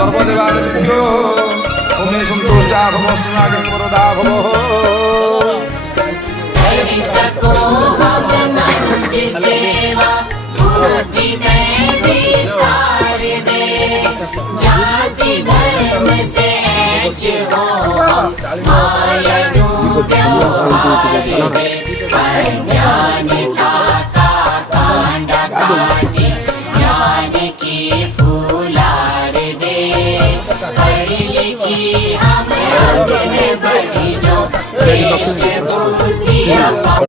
सर्वदेवादित्यो ओमे संतोषा भव सुनागं वरदा भव हरि सको हम मनुज सेवा बुद्धि में विस्तार दे जाति धर्म से ऐच हो हम माया व्यवहार दे अज्ञान था